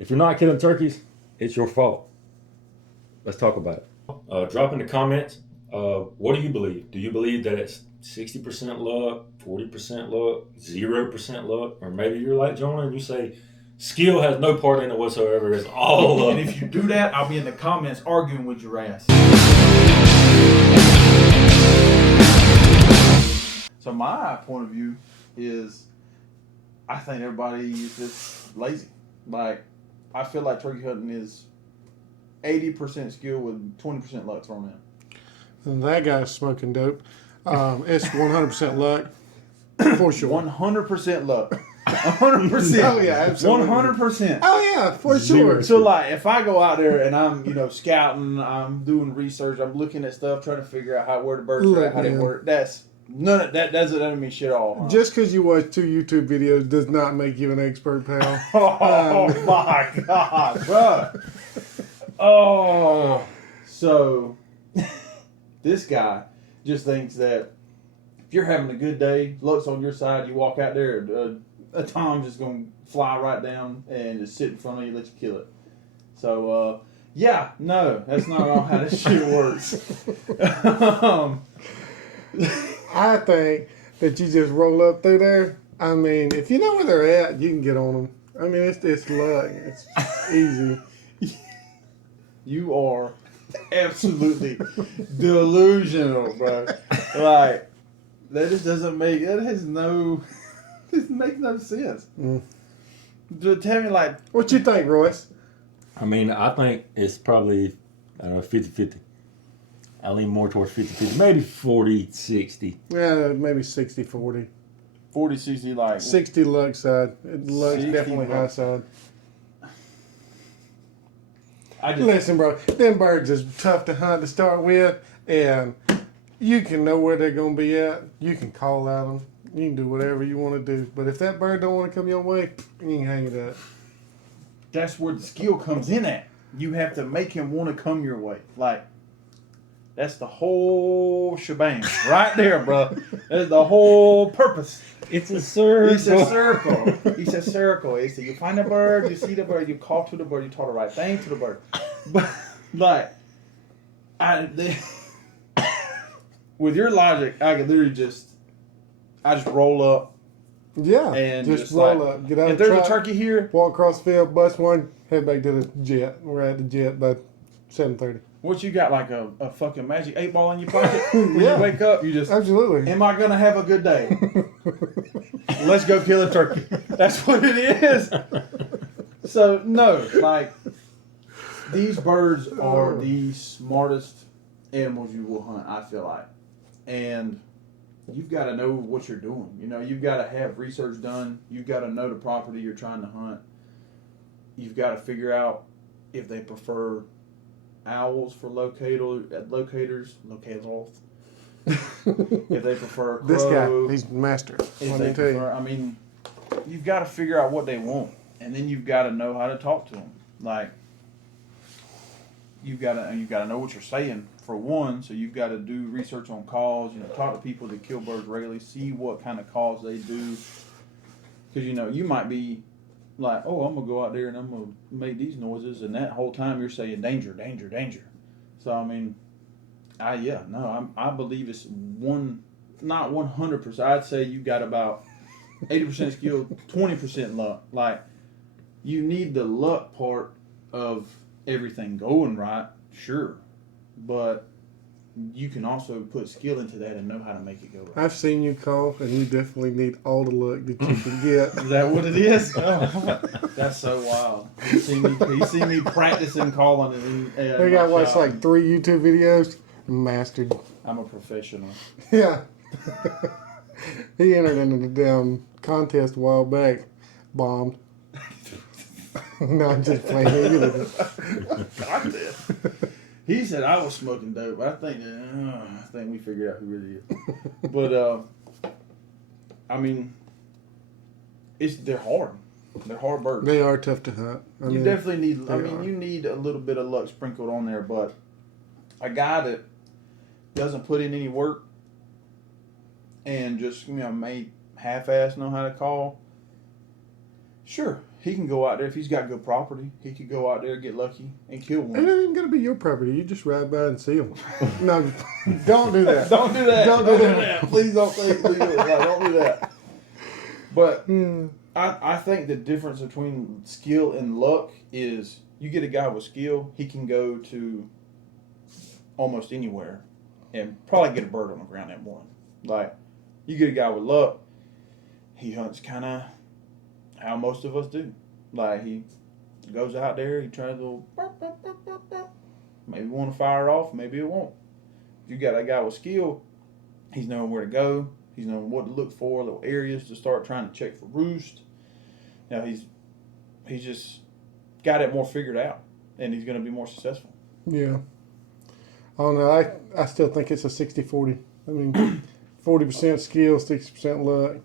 If you're not killing turkeys, it's your fault. Let's talk about it. Drop in the comments. What do you believe? Do you believe that it's 60% luck, 40% luck, 0% luck, or maybe you're like Jonah and you say skill has no part in it whatsoever. It's all luck. And if you do that, I'll be in the comments arguing with your ass. So my point of view is, I think everybody is just lazy. Like, I feel like turkey hunting is 80% skill with 20% luck thrown in. And that guy's smoking dope. It's 100% luck for sure. 100% luck. 100%. Oh yeah, absolutely. 100%. Oh yeah, for sure. So like, if I go out there and I'm, scouting, I'm doing research, I'm looking at stuff, trying to figure out where the birds are at, how they work. That doesn't mean shit at all. Huh? Just because you watch 2 YouTube videos does not make you an expert, pal. Oh my god, bro. Oh, so this guy just thinks that if you're having a good day, luck's on your side, you walk out there, a tom's just gonna fly right down and just sit in front of you, let you kill it. So, no, that's not how this shit works. I think that you just roll up through there. I mean, if you know where they're at, you can get on them. I mean, it's luck. It's easy. You are absolutely delusional, bro. Like, that just doesn't make, it makes no sense. Just tell me, like, What you think, Royce? I mean, I think it's probably, 50-50. I lean more towards 50-50, maybe 40-60. Yeah, maybe 60-40. 40, 60, like 60 luck side. Luck's 60 definitely luck. high side. I just, Listen, bro, them birds is tough to hunt to start with, and you can know where they're going to be at. You can call out them. You can do whatever you want to do. But if that bird don't want to come your way, you can hang it up. that's where the skill comes in at. You have to make him want to come your way. Like, that's the whole shebang right there, bro. That's the whole purpose. It's a circle. It's a circle. It's a circle. It's you find a bird, you see the bird, you call to the bird, you talk the right thing to the bird. But like, with your logic, I could literally just roll up Yeah, and just roll like, up. Get out if of the there's truck, a turkey here, walk across the field, bust one, head back to the jet. We're at the jet by 7:30. what you got, like a fucking magic 8-ball in your pocket? When Yeah. you wake up, you just, Absolutely. am I gonna have a good day? Let's go kill a turkey. That's what it is. So no, like, these birds are the smartest animals you will hunt, I feel like. And you've got to know what you're doing. You've got to have research done. You've got to know the property you're trying to hunt. You've got to figure out if they prefer owls for locators. If they prefer crow. This guy, he's master. If Let they me tell you. prefer, I mean, you've got to figure out what they want, and then you've got to know how to talk to them. Like, you've got to know what you're saying for one. So you've got to do research on calls. Talk to people that kill birds regularly. See what kind of calls they do, because you might be like, oh, I'm gonna go out there and I'm gonna make these noises, and that whole time you're saying danger, danger, danger. So I mean, I believe it's not 100%. I'd say you got about 80% skill, 20% luck. Like, you need the luck part of everything going right, sure, but you can also put skill into that and know how to make it go right. I've seen you call, and you definitely need all the luck that you can get. Is that what it is? Oh, that's so wild. You see me practicing calling and I got watched like 3 YouTube videos. Mastered. I'm a professional. Yeah. He entered into the damn contest a while back. Bombed. No, I'm just playing. Contest. He said I was smoking dope. I think we figured out who really is. But I mean, they're hard. They're hard birds. They are tough to hunt. You definitely need. are. You need a little bit of luck sprinkled on there. But a guy that doesn't put in any work and just may half-ass know how to call, sure, he can go out there if he's got good property. He could go out there, get lucky, and kill It one. ain't gonna be your property. You just ride by and see them. No, don't do that. Don't do that. Don't do that. Please don't say it. Please don't do that. But Hmm. I think the difference between skill and luck is you get a guy with skill, he can go to almost anywhere and probably get a bird on the ground that morning. Like, you get a guy with luck, he hunts kind of how most of us do. Like, he goes out there, he tries to maybe want to fire it off, maybe it won't. If you got a guy with skill, he's knowing where to go, he's knowing what to look for, little areas to start trying to check for roost. Now he's just got it more figured out, and he's going to be more successful. Yeah. I don't know. I still think it's a 60-40. I mean, 40% skill, 60% luck.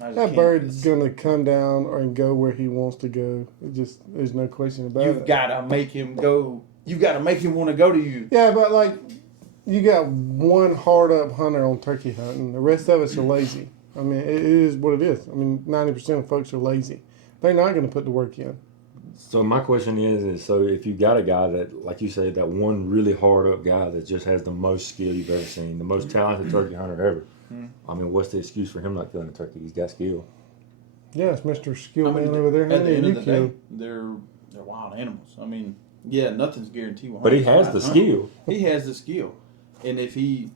That bird's going to come down and go where he wants to go. There's no question about it. You've got to make him go. You've got to make him want to go to you. Yeah, but like, you got one hard up hunter on turkey hunting. The rest of us are lazy. I mean, it is what it is. I mean, 90% of folks are lazy. They're not going to put the work in. So my question is so if you got a guy that, like you said, that one really hard up guy that just has the most skill you've ever seen, the most talented turkey hunter ever, I mean, what's the excuse for him not killing a turkey? He's got skill. Yeah, it's Mr. Skill Man at over there. the end You of the day, killed. they're wild animals. I mean, yeah, nothing's guaranteed. But he has the skill. He has the skill, and if he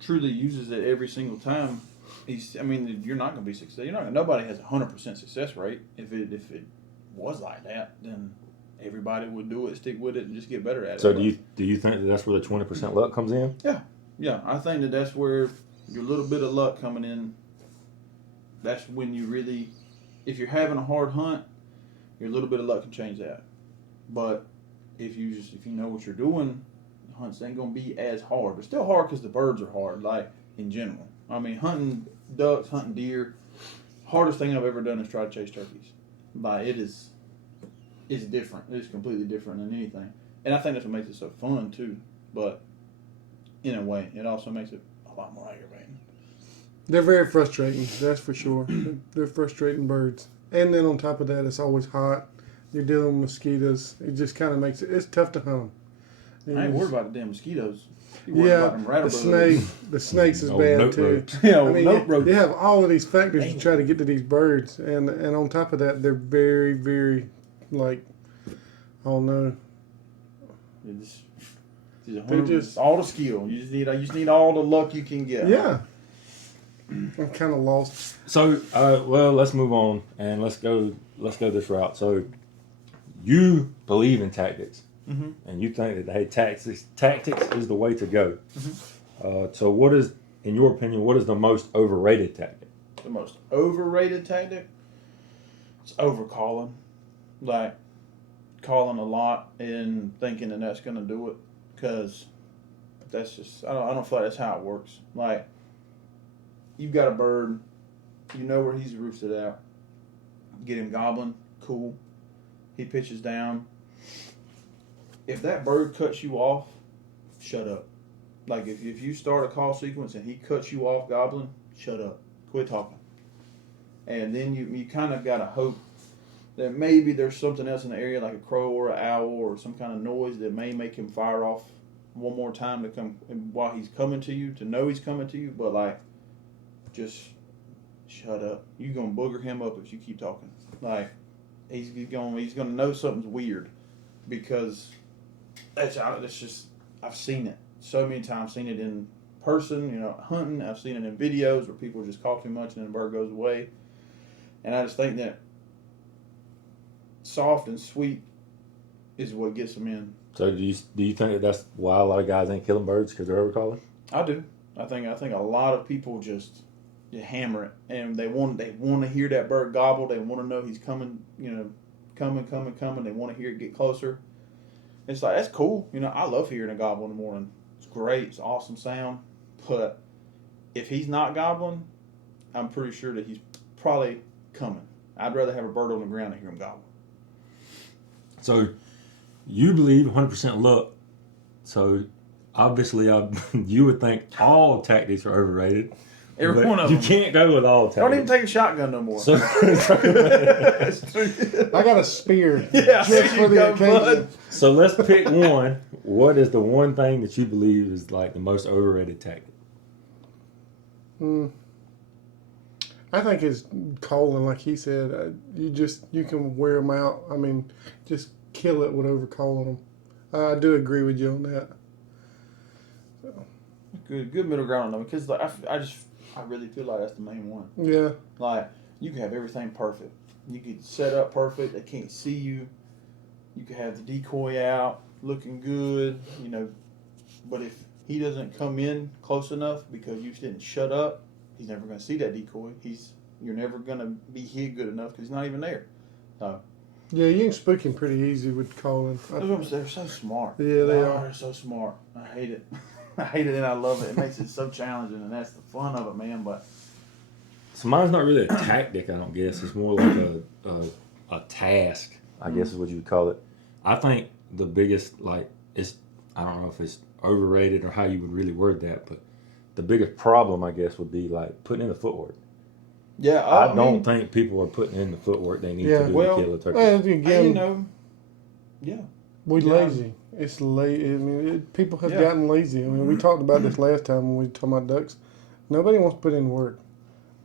truly uses it every single time, you're not going to be successful. Nobody has a 100% success rate. If it was like that, then everybody would do it, stick with it, and just get better at it. So do you think that that's where the 20% luck comes in? Yeah, I think that's where your little bit of luck coming in. That's when you really, if you're having a hard hunt, your little bit of luck can change that. But if you know what you're doing, the hunts ain't gonna be as hard. They're still hard because the birds are hard, like in general. I mean, hunting ducks, hunting deer, hardest thing I've ever done is try to chase turkeys. Like, it's different. It's completely different than anything. And I think that's what makes it so fun too. But in a way, it also makes it a lot more aggravating. They're very frustrating, that's for sure. They're frustrating birds. And then on top of that, it's always hot. You're dealing with mosquitoes. It just kind of makes it's tough to hunt them. I ain't worried about the damn mosquitoes. About them the snakes is Oh, bad note too. roads. Yeah, I mean, note roads. you have all of these factors to try to get to these birds, and on top of that, they're very, very, like, I don't know. They're just all the skill. You just need all the luck you can get. Yeah. I'm kind of lost. So, well, let's move on and let's go this route. So, you believe in tactics, and you think that tactics is the way to go. So, what is, in your opinion, what is the most overrated tactic? The most overrated tactic is overcalling, like calling a lot and thinking that that's going to do it, because that's just I don't feel like that's how it works. Like, you've got a bird, you know where he's roosted out. Get him gobbling, cool. He pitches down. If that bird cuts you off, shut up. Like, if you start a call sequence and he cuts you off gobbling, shut up. Quit talking. And then you kind of got to hope that maybe there's something else in the area, like a crow or an owl or some kind of noise that may make him fire off one more time to come while he's coming to you, to know he's coming to you. But, like, just shut up. You're going to booger him up if you keep talking. Like, he's going to know something's weird, because that's just, I've seen it so many times. Seen it in person, hunting. I've seen it in videos where people just call too much and then the bird goes away. And I just think that soft and sweet is what gets them in. So, do you think that that's why a lot of guys ain't killing birds, because they're overcalling? I do. I think a lot of people just hammer it, and they want to hear that bird gobble. They want to know he's coming. Coming. They want to hear it get closer. It's like, that's cool. I love hearing a gobble in the morning. It's great. It's an awesome sound. But if he's not gobbling, I'm pretty sure that he's probably coming. I'd rather have a bird on the ground than hear him gobble. So, you believe 100% luck. So, obviously, you would think all tactics are overrated. Every But one of you them. can't go with all Don't even tactics. take a shotgun no more. So, That's true. I got a spear Yeah, just there for you the go, occasion. bud. so let's pick one. What is the one thing that you believe is like the most overrated tactic? I think it's calling, like he said. You can wear them out. I mean, just kill it with over calling them. I do agree with you on that. Good middle ground on them because like, I really feel like that's the main one. Yeah, Like you can have everything perfect. You can set up perfect. They can't see you. You can have the decoy out, looking good. You know, but if he doesn't come in close enough because you didn't shut up, he's never going to see that decoy. You're never going to be hit good enough because he's not even there. So yeah, you can spook him pretty easy with calling. that's what I'm saying. They're so smart. Yeah, they are. They're so smart. I hate it. I hate it and I love it. It makes it so challenging, and that's the fun of it, man. But So mine's not really a tactic, I don't guess. It's more like a task, I guess is what you would call it. I think the biggest, like, I don't know if it's overrated or how you would really word that, but the biggest problem, I guess, would be like putting in the footwork. yeah, I don't think people are putting in the footwork they need Yeah, to do well, to kill a turkey. Well, you again, know, yeah. we yeah. lazy. It's late. I mean, people have Yeah. gotten lazy. I mean, we talked about this last time when we were talking about ducks. Nobody wants to put in work.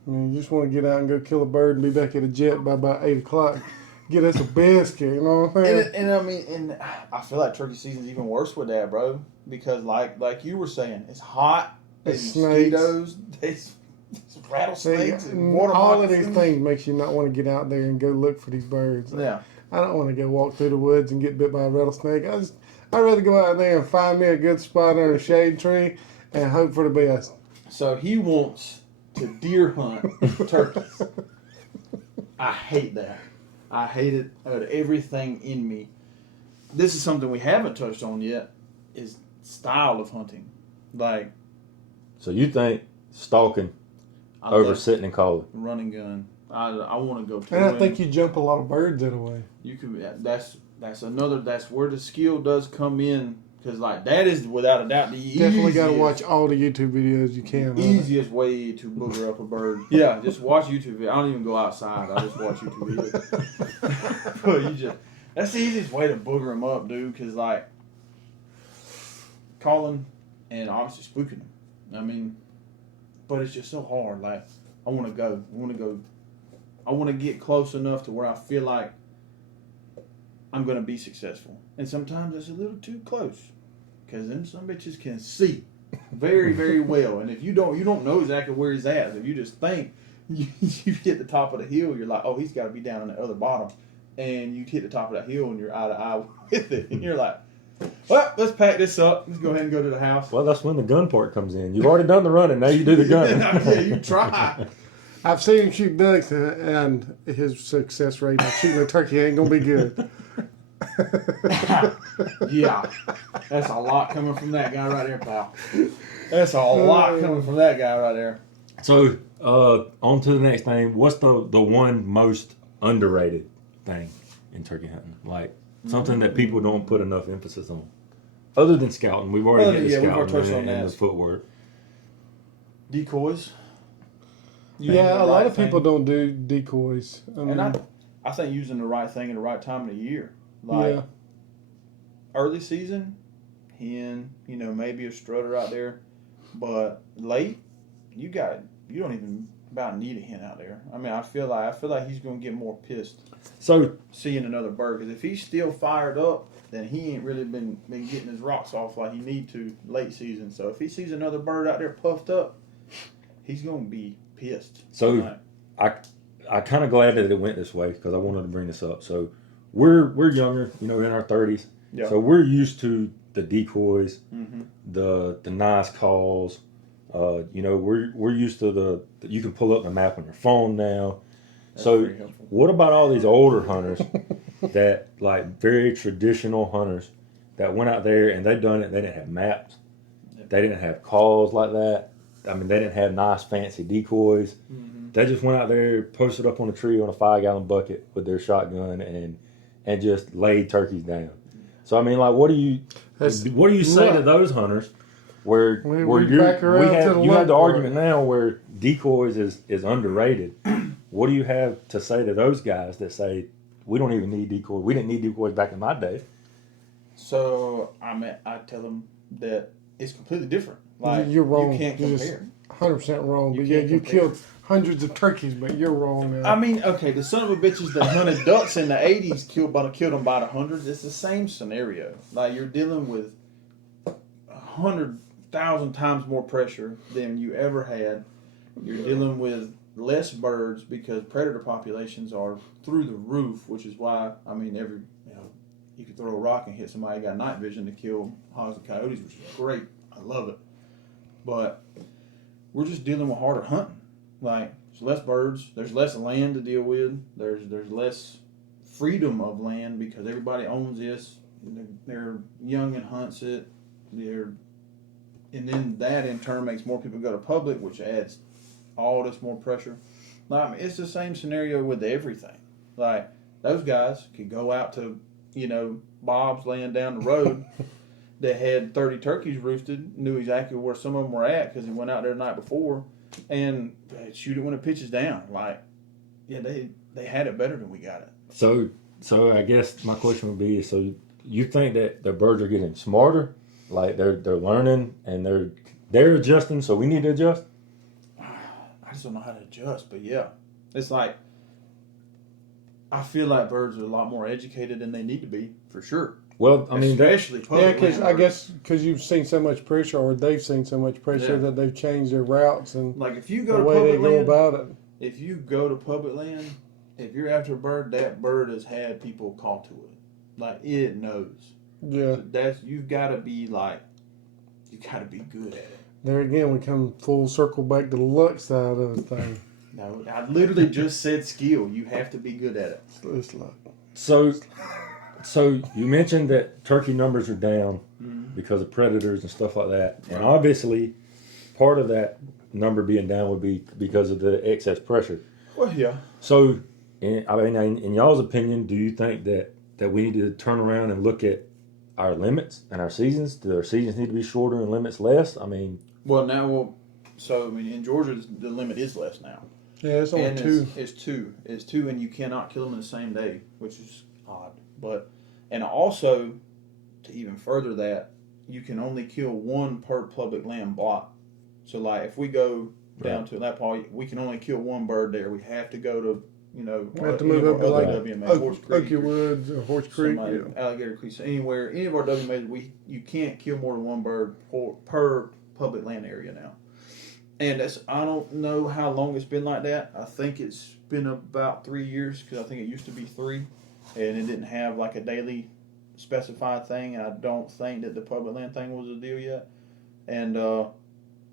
I mean, you just want to get out and go kill a bird and be back at a jet by about 8 o'clock. Get us a biscuit, you know what I'm saying? And I mean, and I feel like turkey season's even worse with that, bro. Because like you were saying, it's hot. There's Snakes. mosquitoes. There's rattlesnakes and water all of these moccasins. things makes you not want to get out there and go look for these birds. Yeah. I don't want to go walk through the woods and get bit by a rattlesnake. I'd rather go out there and find me a good spot under a shade tree and hope for the best. So he wants to deer hunt turkeys. I hate that. I hate it with everything in me. This is something we haven't touched on yet, is style of hunting. Like, So you think stalking I over love sitting and calling? running gun. I want to go. And I think you jump a lot of birds that way. you can. That's another. That's where the skill does come in, because like that is without a doubt the Definitely got to easiest- watch all the YouTube videos you can. on it. easiest way to booger up a bird. Yeah, just watch YouTube videos. I don't even go outside. I just watch YouTube videos. Bro, that's the easiest way to booger them up, dude. Because like calling and obviously spooking them. I mean, but it's just so hard. Like I want to go. I want to get close enough to where I feel like I'm going to be successful. And sometimes it's a little too close. Because then some bitches can see very, very well. And if you don't know exactly where he's at. If you just think you hit the top of the hill, you're like, oh, he's got to be down on the other bottom. And you hit the top of that hill and you're eye to eye with it. And you're like, well, let's pack this up. Let's go ahead and go to the house. Well, that's when the gun part comes in. You've already done the running. Now you do the gun. Yeah, you try. I've seen him shoot ducks, and his success rate of shooting a turkey ain't gonna be good. Yeah. That's a lot coming from that guy right there, pal. That's a lot coming from that guy right there. So, on to the next thing. What's the one most underrated thing in turkey hunting? Like something that people don't put enough emphasis on, other than scouting. We've already hit the we've already scouting touched on and that. the footwork. Decoys. Yeah, a lot of people don't do decoys. I mean, And I think using the right thing at the right time of the year. Like yeah, early season, hen, maybe a strutter out there. But late, you don't even about need a hen out there. I mean, I feel like he's gonna get more pissed So, seeing another bird. Because if he's still fired up, then he ain't really been getting his rocks off like he need to late season. So if he sees another bird out there puffed up, he's gonna be pissed. So I kind of glad that it went this way because I wanted to bring this up. So we're younger, in our 30s. Yeah. So we're used to the decoys, Mm-hmm. the nice calls. We're used to you can pull up the map on your phone now. So very helpful. what about all these older hunters that like very traditional hunters that went out there and they done it? They didn't have maps. They didn't have calls like that. I mean, they didn't have nice fancy decoys. Mm-hmm. They just went out there, posted up on a tree on a 5-gallon bucket with their shotgun and just laid turkeys down. So I mean, like, what do you say to those hunters where we back around to the you have the luck argument now where decoys is underrated. What do you have to say to those guys that say we don't even need decoys? We didn't need decoys back in my day. So I tell them that it's completely different. Like You're wrong. You can't You're compare. 100% wrong. You But yeah, can't you compare. killed hundreds of turkeys, but you're wrong now. I mean, okay, the son of a bitches that hunted ducks in the '80s killed them by the hundreds. It's the same scenario. Like you're dealing with 100,000 times more pressure than you ever had. You're dealing with less birds because predator populations are through the roof, which is why you could throw a rock and hit somebody who got night vision to kill hogs and coyotes, which is great. I love it, but we're just dealing with harder hunting. Like there's less birds, there's less land to deal with. There's less freedom of land because everybody owns this. They're young and hunts it. And then that in turn makes more people go to public, which adds all this more pressure. Like, I mean, it's the same scenario with everything. Like those guys could go out to, Bob's laying down the road that had 30 turkeys roosted, knew exactly where some of them were at because he went out there the night before, and shoot it when it pitches down. Like, yeah, they had it better than we got it. So I guess my question would be: so you think that the birds are getting smarter, like they're learning and they're adjusting? So we need to adjust. I just don't know how to adjust, but yeah, it's like I feel like birds are a lot more educated than they need to be, for sure. Well, I mean, especially yeah, public because land I birds. guess because you've seen so much pressure, or they've seen so much pressure Yeah. that they've changed their routes and Like if you the go to way they public go land, about it. if you go to public land, if you're after a bird, that bird has had people call to it. Like it knows. Yeah. So you've got to be good at it. There again, we come full circle back to the luck side of the thing. No, I literally just said skill. You have to be good at it. It's luck. so you mentioned that turkey numbers are down because of predators and stuff like that, and obviously, part of that number being down would be because of the excess pressure. Well, yeah. So, in y'all's opinion, do you think that we need to turn around and look at our limits and our seasons? Do our seasons need to be shorter and limits less? I mean, in Georgia, the limit is less now. Yeah, it's only And two. It's two, and you cannot kill them in the same day, which is odd. And also, to even further that, you can only kill one per public land block. So, like, if we go down to that point, we can only kill one bird there. We have to go to, We have to move up to like Horse Creek, Okie Woods or Horse Creek. somebody, Yeah. Alligator Creek, so anywhere, any of our WMAs, you can't kill more than one bird per public land area now. And I don't know how long it's been like that. I think it's been about 3 years because I think it used to be 3, and it didn't have like a daily specified thing. And I don't think that the public land thing was a deal yet. And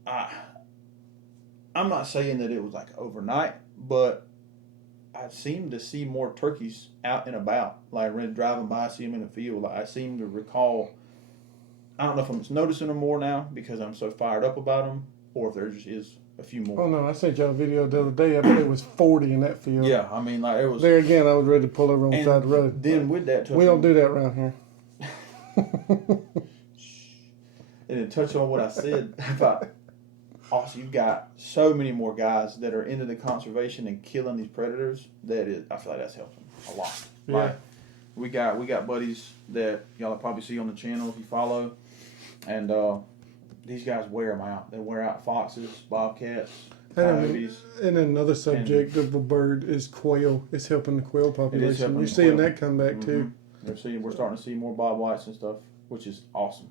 I'm not saying that it was like overnight, but I seem to see more turkeys out and about. Like driving by, I see them in the field. Like I seem to recall. I don't know if I'm just noticing them more now because I'm so fired up about them, or if there just is a few more. Oh no, I sent y'all a video the other day. I bet it was 40 in that field. Yeah, I mean, like it was. There again, I was ready to pull over on the And side of the road. then with that, We don't do that around here. And to touch on what I said about, also you've got so many more guys that are into the conservation and killing these predators. I feel like that's helping a lot. Yeah. Like we got buddies that y'all will probably see on the channel if you follow, and these guys wear them out. They wear out foxes, bobcats, coyotes. And another subject of a bird is quail. It's helping the quail population. helping You're the seeing quail. that come back too. We're starting to see more bob whites and stuff, which is awesome.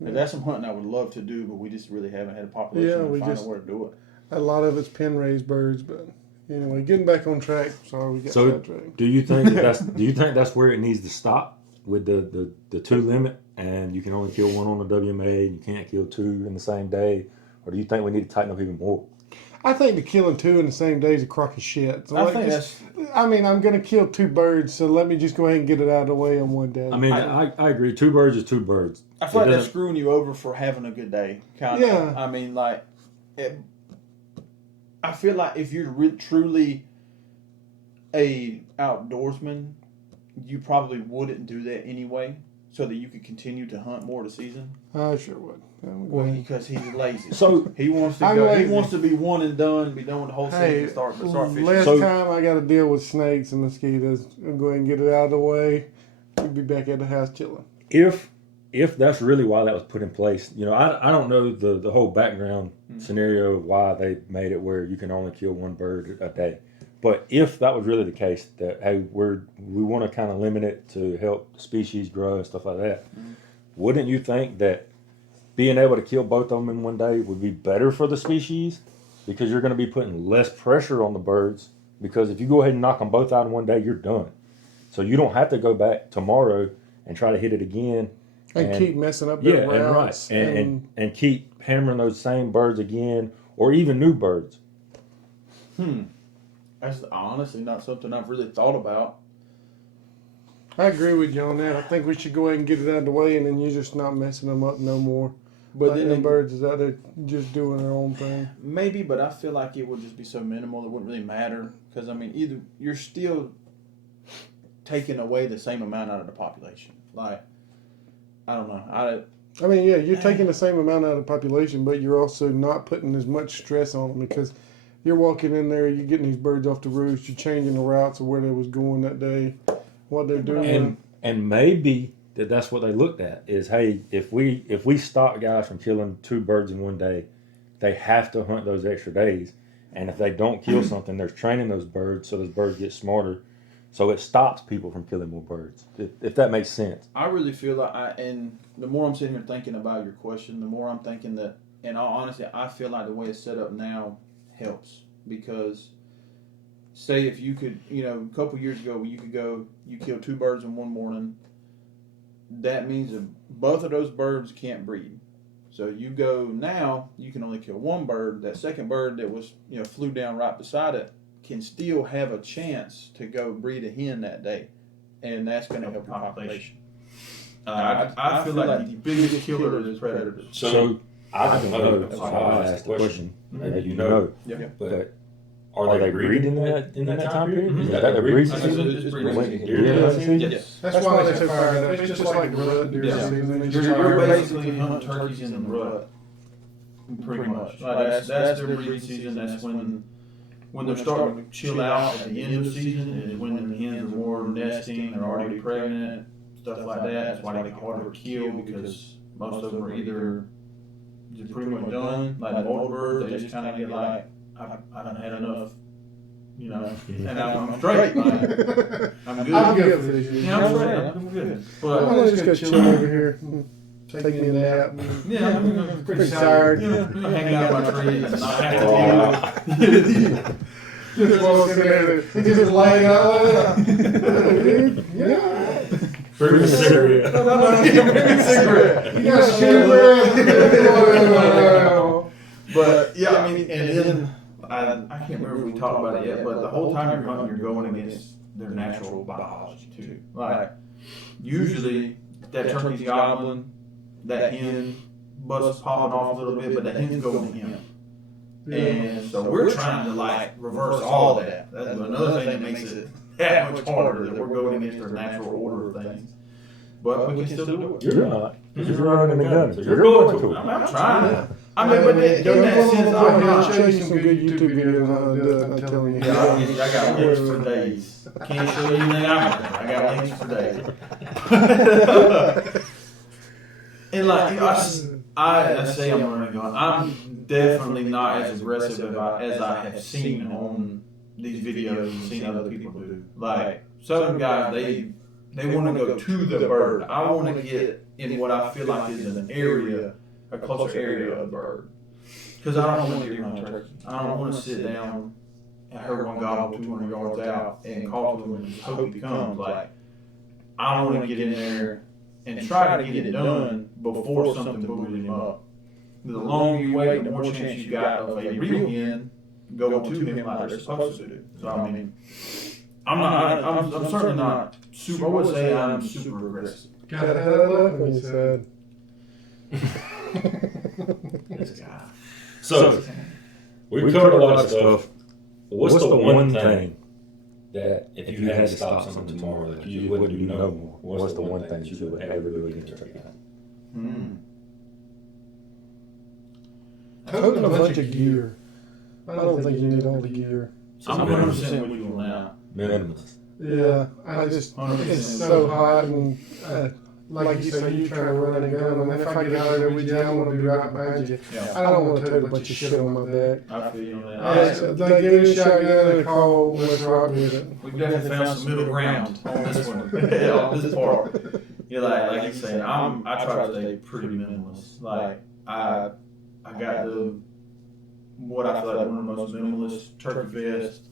And that's some hunting I would love to do, but we just really haven't had a population to find out where to do it. A lot of it's pen raised birds, but anyway, getting back on track. Sorry, we got so sidetracked. do you think that's where it needs to stop with the 2 limit, and you can only kill one on the WMA, and you can't kill 2 in the same day, or do you think we need to tighten up even more? I think the killing 2 in the same day is a crock of shit. So I'm I'm going to kill 2 birds, so let me just go ahead and get it out of the way on one day. I mean, I agree. 2 birds is 2 birds. I feel like that's screwing you over for having a good day. Kind of. Yeah. I mean, like, I feel like if you're truly a outdoorsman, you probably wouldn't do that anyway. so that you could continue to hunt more of the season? I sure would. Well, because he's lazy. So He wants to I'm go. He lazy. wants to be one and done, be done with the whole season, Hey, and start fishing. last So- time I got to deal with snakes and mosquitoes. I'm going to get it out of the way. We'll be back at the house chilling. if that's really why that was put in place, I don't know the whole background scenario of why they made it where you can only kill one bird a day. But if that was really the case, that hey, we want to kind of limit it to help the species grow and stuff like that, wouldn't you think that being able to kill both of them in one day would be better for the species? Because you're going to be putting less pressure on the birds. Because if you go ahead and knock them both out in one day, you're done. So you don't have to go back tomorrow and try to hit it again. And keep messing up their routes. And keep hammering those same birds again, or even new birds. That's honestly not something I've really thought about. I agree with you on that. I think we should go ahead and get it out of the way, and then you're just not messing them up no more. But Letting then the birds is out there just doing their own thing. maybe, but I feel like it would just be so minimal it wouldn't really matter. Because I mean, either you're still taking away the same amount out of the population. Like, I don't know. I mean, yeah, you're taking the same amount out of the population, but you're also not putting as much stress on them because you're walking in there, you're getting these birds off the roost, you're changing the routes of where they was going that day, what they're doing. And maybe that's what they looked at is, hey, if we stop guys from killing 2 birds in one day, they have to hunt those extra days. And if they don't kill something, they're training those birds so those birds get smarter. So it stops people from killing more birds, if that makes sense. I really feel like and the more I'm sitting here thinking about your question, the more I'm thinking that, in all honesty, I feel like the way it's set up now helps. Because, say if you could, a couple years ago, you kill 2 birds in one morning, that means that both of those birds can't breed. So you go now, you can only kill 1 bird. That second bird that was, flew down right beside it can still have a chance to go breed a hen that day. And that's going to help your population. I feel like the biggest killer is predators. So I don't know. That's why I asked the question. Maybe you know. Yeah. But are they breeding in that time period? Is that their breeding season? It's breeding When- season. during the season? Yes. That's why they're so fired up. It's just like rut deer Yeah. season. It's You're, just you're like basically hunting turkeys in the rut, pretty much. Like that's their breeding season. That's when they're starting to chill out at the end of the season, is when the hens are more nesting, they're already pregnant, stuff like that. That's why they get harder to kill because most of them are either just pretty much done. Like the older birds, they just kind of get like, I done had enough, and I'm straight. Like, I'm good. I'm good for this year. Yeah, I'm straight. I'm good. I'm But just gonna chill over here. Take me a nap. yeah, I'm Pretty tired. Hanging out by trees and not having to deal with Just walking there. Just laying out. Yeah. Bring a cigarette. Cigarette. You got a cigarette. But yeah, I mean, and then I can't remember if we talked about it yet, but the whole time you're hunting, you're going against their natural biology too. Like usually that turkey's gobbling, that hen busts popping off a little bit, but the hen's going to him. And so we're trying to like reverse all that. That's another thing that makes it that much harder, that we're going against our natural order of things. But we can still do it. You're not. You're running and gunning. You're going to. I'm trying. I mean, but in that sense, I'm not. show you some good YouTube videos on how to do it. I'm telling you. Yeah, I got links for days. Can't show you anything I got links for days. And like, I say I'm running gun. I'm definitely not as aggressive as I have seen on these videos and seen other people do. Like, some guys, they want to go to the bird. I want to get in what I feel like is an area, a closer area of the bird. Because I don't want to deer hunt turkey. I don't want to sit down and hear one gobble 200 yards out and call to him and just hope he comes. Like, I want to get in there and try to get it done before something boots him up. The longer you wait, the more chance you got of a real hen go to him like they're supposed to do. So I mean, I'm certainly not super. I would say I'm super aggressive. Gotta have love when you said. This guy. So, we've covered a lot of stuff. What's the one thing that if you had to stop something tomorrow that you wouldn't do no more, what's the one thing that you would ever do against turkey hunting? Toting a bunch of gear. I don't think you need all the gear. I'm 100% with you on that. Minimalist. Yeah, I just, 100%. it's so hot and, like you say, you try to run and gun, and if I get out of there with you, I'm gonna be right behind you. Yeah. I don't wanna tote a bunch of shit on my back. I feel you on that. Like, give me a shotgun and a call, let's rock with it. We've definitely found some middle ground on this one. Yeah, on this part. You're like you said, I try to stay pretty minimalist. Like I got what I feel like one of the most minimalist turkey vest.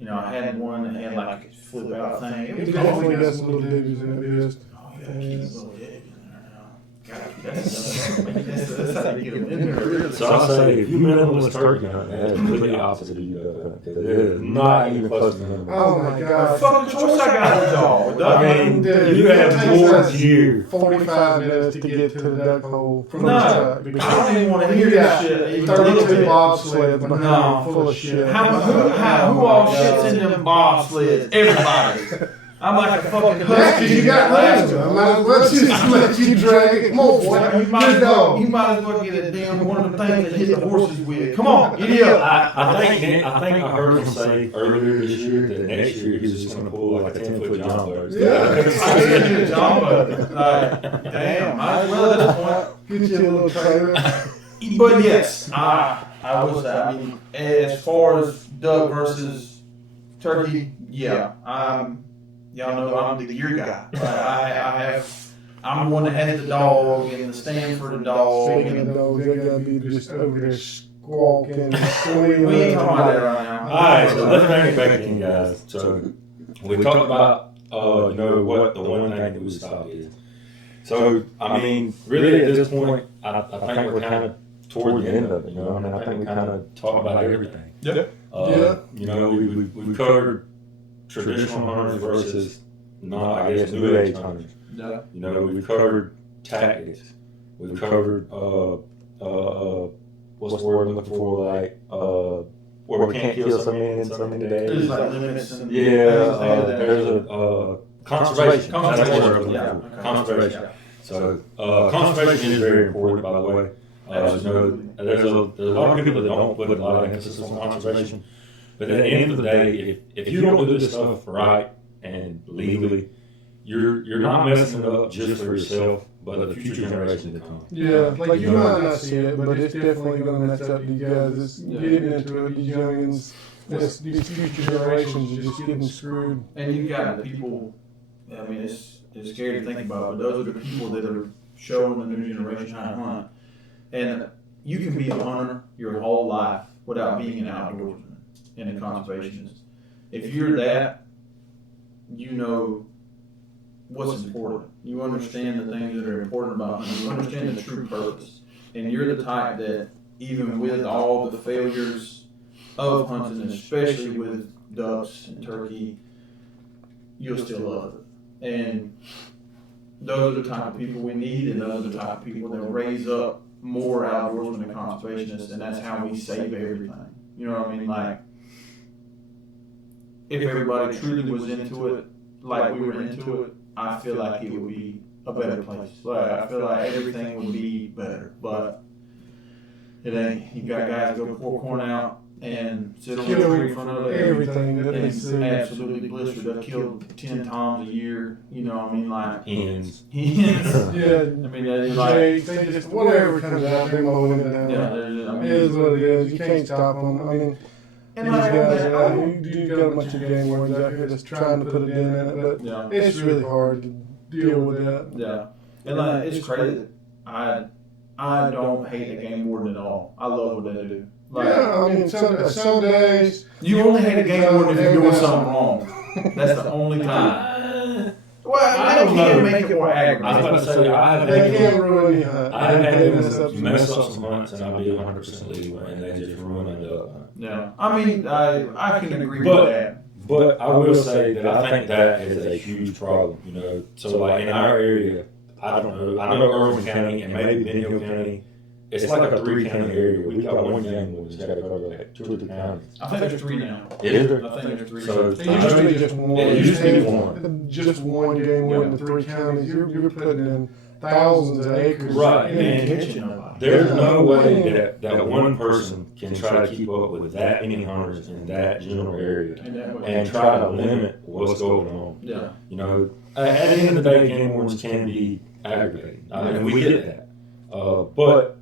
You know, I had one that had like a flip out thing. It It was definitely got cool. some little digits in it, yes. Oh yeah, keep a little heavy in there now. God, that's how you get them in there. Really. So I say, if you minimalist turkey hunting, that's completely opposite of you duck hunting. It is not even close to minimalist. Oh my What god. fucking choice I got with y'all? I mean, Dude, you have it more takes us gear. 45 minutes to get to the duck hole from the No, truck. I don't even want to hear that shit. Even a little 32 bit. bobsleds behind No. full of shit. Who all shits in them bobsleds? Everybody. I'm like a fucking Yeah, husky. 'cause you got legs. I might as well just let you drag it. Come on, boy. You might Good as well, dog. you might as well get a damn one of them things that hit the horses with. Come on, giddy up. I think I heard him say earlier this year that next year he's just going to pull like a 10-foot John Bow. Yeah. I didn't get a job of it. Like, damn, might as well at this point. Get you a little trailer. But yes, I will say, I mean, as far as duck versus turkey, yeah, y'all know I'm the gear guy. I'm the one that has the dog and the stand for the dog. Speaking of And dogs, they gotta be just over there squawking, squealing. we ain't talking about that right now. Alright, so let's bring it back in, guys. So we talked about you know what the one thing that we stop is. So I mean, really at this point, I think we're kind of toward the end of it. You know, I mean, I think we kind of talked about everything. Yeah. Yeah. You know, we covered traditional hunters versus I guess new age hunters. Yeah. You know, we've covered tactics. We've covered what's the word I'm looking for? Like where we can't kill so many in so many days. There's like limits and Yeah, there's a conservation. That's the word I'm looking Yeah. for. Conservation. So conservation is very important, by the way. You know, there's a lot of people that don't put a lot of emphasis on conservation. But at the end of the day, if you don't do this stuff right and legally, you're not messing it up just for yourself, but the future generations that come. Yeah, like you might not see it, but it's definitely gonna mess up these guys. It's getting into it. These youngins, these future generations are just getting screwed. And you got the people. I mean, it's scary to think about, but those are the people that are showing the new generation how to hunt. And you can be a hunter your whole life without being an outdoorsman and a conservationist. If you're that, you know what's important. You understand the things that are important about hunting. You understand the true purpose. And you're the type that, even with all the failures of hunting, especially with ducks and turkey, you'll still love it. And those are the type of people we need, and those are the type of people that raise up more outdoorsmen and conservationists, and that's how we save everything. You know what I mean? Like, if everybody truly was into it, like we were into it, I feel like it would be a better place. Like, I feel like everything would be better, but it ain't. You got guys go pour corn out and sit on the tree in front of it. Everything that they And see. absolutely blistered. They kill 10 times a year. You know what I mean? Like, Hens. hens. Yeah, I mean, it's like, they just whatever comes out, they're mowing it down. yeah, there's, I It is mean, what it is. You can't stop them. I mean, and these like, guys are out here. You got a bunch of game wardens out here that's trying to put a dent in it, but yeah, it's really hard to deal with that. yeah, and like, it's crazy. I don't hate a game warden at all. I love what they do. Like, Yeah, I mean, some days. you only hate a game warden if you're doing something wrong. That's the only time. Well, I they don't can know. make it more I was aggravating. about to say, I They can't had ruin your hunt. They mess up some mess up some hunts and I'll be 100% legal, and they just ruin a duck hunt. Yeah, I mean, I can agree But- with that. But I will say that I think that is a huge problem, you know. So like in our area, I don't know, I know Irwin County and maybe Ben Hill County it's like a 3-county area. We've got one game where it's got to cover like 2 or 3 counties. I think there's 3 now. Is there? I think there's 3. So It used to be just one. It used to be one. Just one game within the 3 counties. You're putting in thousands of acres. Right, in and the kitchen. there's no way that one person can try to keep up with that many hunters in that general area and try to limit what's going on. Yeah. You know, at the end of the day, game wardens can be aggravating, and we get that. But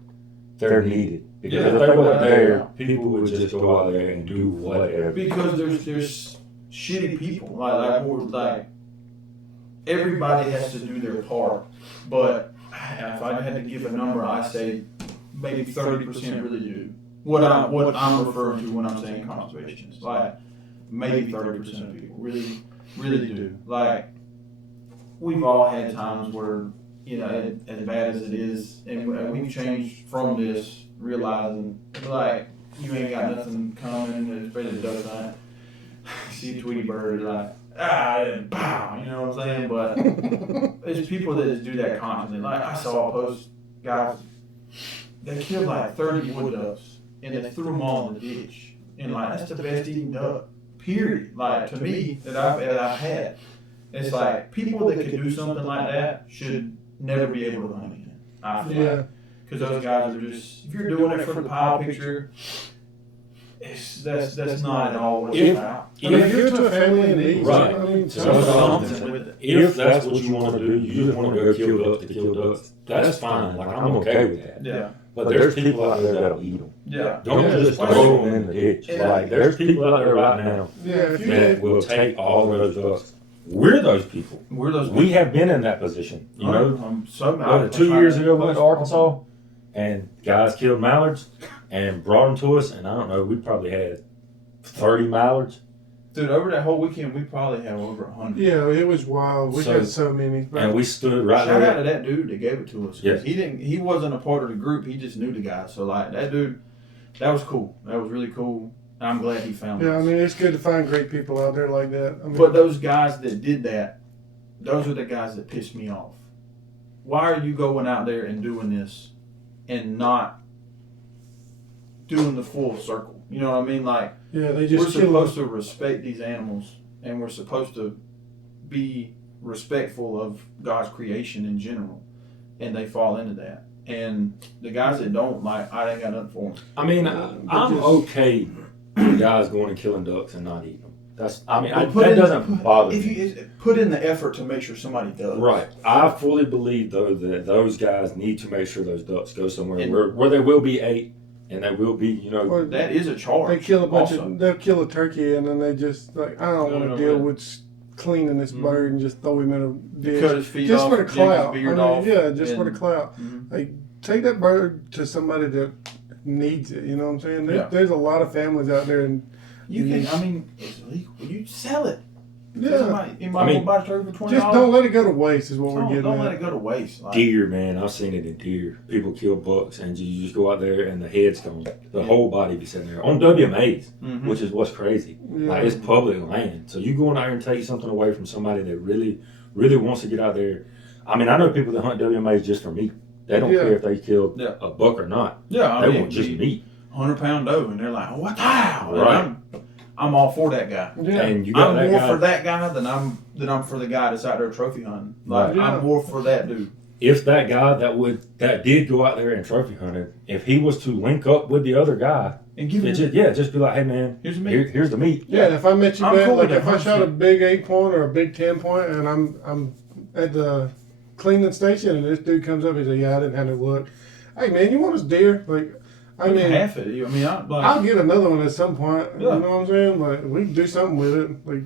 they're needed. Because if they weren't there, people would just go out there and do whatever. Because there's shitty people. Like everybody has to do their part. But if I had to give a number, I'd say maybe 30% really do. What I'm referring to when I'm saying conservationists. Like maybe 30% of people really do. Like we've all had times where, you know, as bad as it is, and we've changed from this, realizing like you ain't got nothing coming, especially duck hunt. See a Tweety bird, like pow, you know what I'm saying? But there's people that just do that constantly. Like I saw a post, guys, they killed like 30 wood ducks and they threw them all in the ditch, and like that's the best eating duck, period. Like to me that I've had. It's like people that could do something like that should never be able to hunt again. I feel like. Because those guys are just, if you're doing it for the pile picture, that's not at all what it's about. If you're to a family in need, Right. I mean, Something with it. If that's what you want to do, you just want to go kill ducks to kill ducks, that's fine. Like, I'm okay with that. Yeah. But there's people out there that'll eat them. Yeah. Don't just throw them in the ditch. Like, there's people out there right now yeah, if you that did, will take all those ducks. We're those people. We have been in that position. You know, somehow 2 years ago we went to Arkansas, and guys killed mallards and brought them to us, and I don't know, we probably had 30 mallards. Dude, over that whole weekend, we probably had over 100. yeah, it was wild. We had so many. And we stood right Shout out there. to that dude that gave it to us. Yeah. He wasn't a part of the group. He just knew the guy. So like that dude, that was cool. That was really cool. I'm glad he found Yeah, I us. mean, it's good to find great people out there like that. I mean, But those guys that did that, those are the guys that pissed me off. Why are you going out there and doing this and not doing the full circle? You know what I mean? Like, yeah, they we're just supposed to respect these animals, and we're supposed to be respectful of God's creation in general, and they fall into that. And the guys that don't, like, I ain't got nothing for them. I mean, I'm okay with guys going and killing ducks and not eating them. That doesn't bother If me. you put in the effort to make sure somebody does. Right. I fully believe, though, that those guys need to make sure those ducks go somewhere And- where they will be ate, and they will be, you know. Or That is a charge. they kill a bunch also. they'll kill a turkey and then they just like, I don't want to deal with cleaning this Mhm. bird and just throw him in a ditch. Cut his feet Just off, for the yank his clout. beard off, Yeah, just for the and- clout. Mhm. Like, take that bird to somebody that needs it. You know what I'm saying? Yeah. There's a lot of families out there, and You can, I mean, it's illegal. You sell it. yeah, Somebody I mean, will buy a turkey for $20. just don't let it go to waste. Is what we're getting Don't at. let it go to waste. Like, Deer, man, I've seen it in deer. People kill bucks, and you just go out there, and the head's gone. The whole body be sitting there on WMAs, Mhm. which is what's crazy. Yeah. Like, it's public land, so you going out there and take something away from somebody that really, really wants to get out there. I mean, I know people that hunt WMAs just for meat. They don't Yeah. care if they killed Yeah. a buck or not. Yeah, They I mean, want just meat. 100-pound doe, and they're like, "Oh, what the hell?" And Right. I'm all for that guy. Yeah. And you got I'm that more guy. for that guy than I'm for the guy that's out there trophy hunting. Like Right. Yeah. I'm more for that dude. If that guy that did go out there and trophy hunted, if he was to link up with the other guy, And give it him just be like, hey man, here's the meat. here's the meat. Yeah, if I met you, I'm man, cool like with if that, I shot a 100%. big 8-point or a big 10-point, and I'm at the cleaning station, and this dude comes up, he's like, "Yeah, I didn't have to look." Hey, man, you want this deer? Like, I mean, half it. I mean, I'll get another one at some point. Yeah. You know what I'm saying? Like, we can do something with it. Like,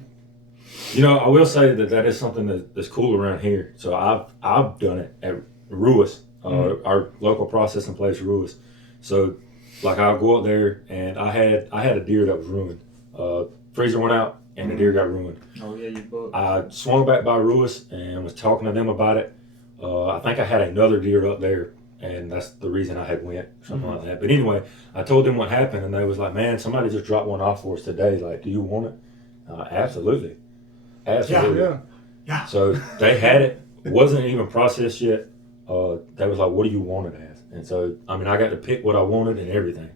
You know, I will say that is something that's cool around here. So I've done it at Ruis, our local processing place, Ruis. So like I'll go up there, and I had a deer that was ruined. Freezer went out, and the deer got ruined. oh yeah, you book. I swung back by Ruis and was talking to them about it. I think I had another deer up there, and that's the reason I had went, something like that. But anyway, I told them what happened, and they was like, "Man, somebody just dropped one off for us today. Like, do you want it?" Absolutely. yeah. So they had it. It wasn't even processed yet. They was like, "What do you want it as?" And so, I mean, I got to pick what I wanted and everything.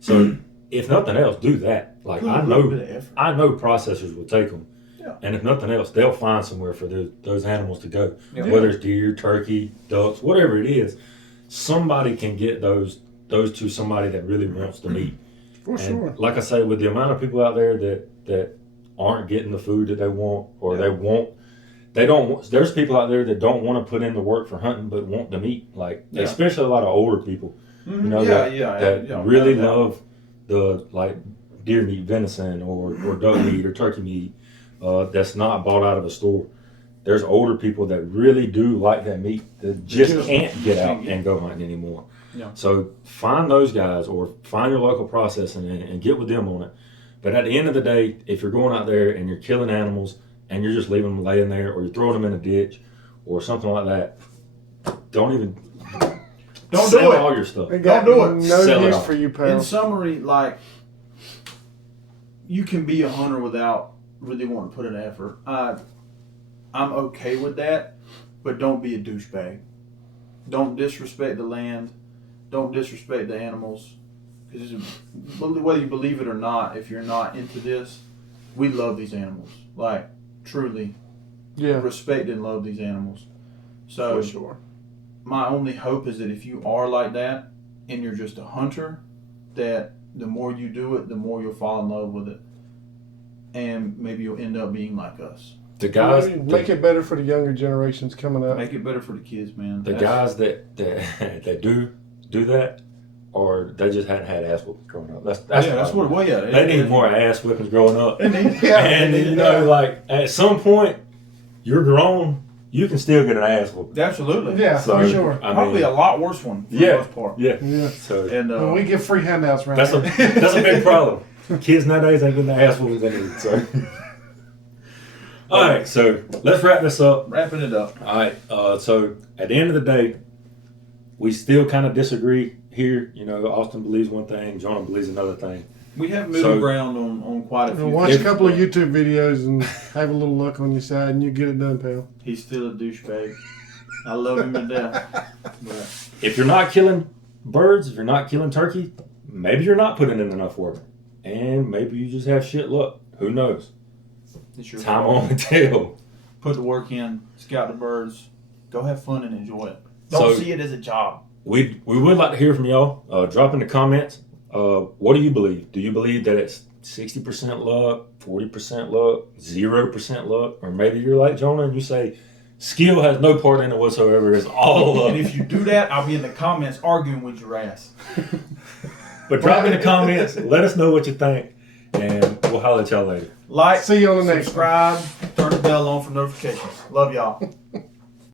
So, if nothing else, do that. Like, Put I a little know, bit of effort. I know processors will take them. Yeah. And if nothing else, they'll find somewhere for those animals to go. Yeah. Whether it's deer, turkey, ducks, whatever it is, somebody can get those to somebody that really wants the meat. For And sure. like I say, with the amount of people out there that aren't getting the food that they want, or Yeah. they don't want. There's people out there that don't want to put in the work for hunting, but want the meat. Like, Yeah. especially a lot of older people, Mhm. you know, yeah, that yeah, really no doubt. love the like deer meat, venison, or duck meat or turkey meat. That's not bought out of a store. There's older people that really do like that meat that just can't get out and go hunting anymore. Yeah. So find those guys or find your local processing and get with them on it. But at the end of the day, if you're going out there and you're killing animals and you're just leaving them laying there, or you're throwing them in a ditch or something like that, don't Don't sell do it. all your stuff. They got do it. no Sell it use off. for you, In pal. summary, like, you can be a hunter without really wanting to put in effort. I'm okay with that, but don't be a douchebag. Don't disrespect the land. Don't disrespect the animals. Because whether you believe it or not, if you're not into this, we love these animals. Like, truly Yeah, respect and love these animals. So for sure. my only hope is that if you are like that and you're just a hunter, that the more you do it, the more you'll fall in love with it, and maybe you'll end up being like us. The guys, Make it better for the younger generations coming up. Make it better for the kids, man. the guys that do that, or they just hadn't had ass whooping growing up. That's that's what. Well, yeah, they need more ass whippings growing up. Yeah. And you know, like at some point, you're grown. You can still get an ass whooping. Absolutely. Yeah, So, for sure. I Probably mean, a lot worse one for Yeah. the most part. yeah. Yeah. So And Well, we get free handouts right that's a now. big problem. Kids nowadays ain't getting the ass whoopings they need. So, all right. So let's wrap this up. wrapping it up. All right. So at the end of the day, we still kind of disagree here. You know, Austin believes one thing, Jonah believes another thing. We have middle So- ground on quite a few. Watch things, a couple of but YouTube videos and have a little luck on your side, and you get it done, pal. He's still a douchebag. I love him to death. But If you're not killing birds, if you're not killing turkey, maybe you're not putting in enough work, and maybe you just have shit luck. Who knows? it's your Time fault. on tell. Put the work in, scout the birds, go have fun and enjoy it. Don't So- see it as a job. We would like to hear from y'all. Drop in the comments. What do you believe? Do you believe that it's 60% luck, 40% luck, 0% luck, or maybe you're like Jonah and you say skill has no part in it whatsoever. It's all luck. And if you do that, I'll be in the comments arguing with your ass. But drop in the comments. Let us know what you think, and we'll holler at y'all later. Like, See you on the next one. subscribe, turn the bell on for notifications. Love y'all.